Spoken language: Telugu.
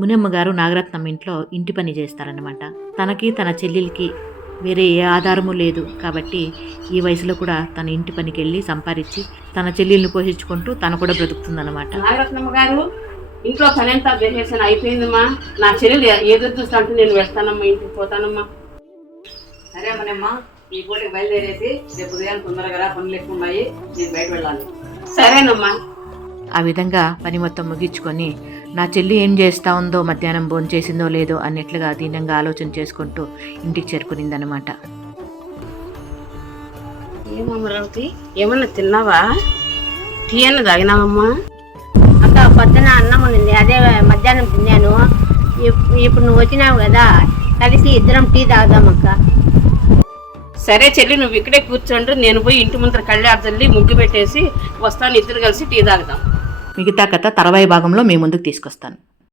మునియమ్మ గారు నాగరత్నం ఇంట్లో ఇంటి పని చేస్తారన్నమాట. తనకి తన చెల్లెలికి వేరే ఏ ఆధారము లేదు కాబట్టి ఈ వయసులో కూడా తన ఇంటి పనికి వెళ్ళి సంపాదించి తన చెల్లెల్ని పోషించుకుంటూ తను కూడా బ్రతుకుతుందన్నమాట. నాగరత్నమ్మ గారు ఇంట్లో పని అంతా చేసేసాను, అయిపోయిందమ్మా. నా చెల్లెలు ఎదురు చూస్తా అంటే నేను వెళ్తానమ్మా, ఇంటికి పోతానమ్మా. సరే అమ్మనమ్మా, ఈ పూటకి బయలుదేరేసి రేపు ఉదయం తొందరగా పనులు ఎక్కువ ఉన్నాయి, నేను బయట వెళ్ళాలి. సరేనమ్మా. ఆ విధంగా పని మొత్తం ముగించుకొని నా చెల్లి ఏం చేస్తా ఉందో, మధ్యాహ్నం భోజనం చేసిందో లేదో అన్నట్లుగా దీనంగా ఆలోచన చేసుకుంటూ ఇంటికి చేరుకునిందనమాట. ఏమమ్మరావుతి, ఏమన్నా తిన్నావా? టీ అన్న తాగినావమ్మా? అక్క పొద్దున అన్నం ఉంది, అదే మధ్యాహ్నం తిన్నాను. ఇప్పుడు నువ్వు వచ్చినావు కదా, కలిసి ఇద్దరం టీ తాగుదాం అక్క. సరే చెల్లి, నువ్వు ఇక్కడే కూర్చోండి, నేను పోయి ఇంటి ముందర కళ్ళారు చల్లి ముగ్గు పెట్టేసి వస్తాను, ఇద్దరు కలిసి టీ తాగుదాం. మిగతా కథ తర్వాయి భాగంలో మీ ముందుకు తీసుకొస్తాను.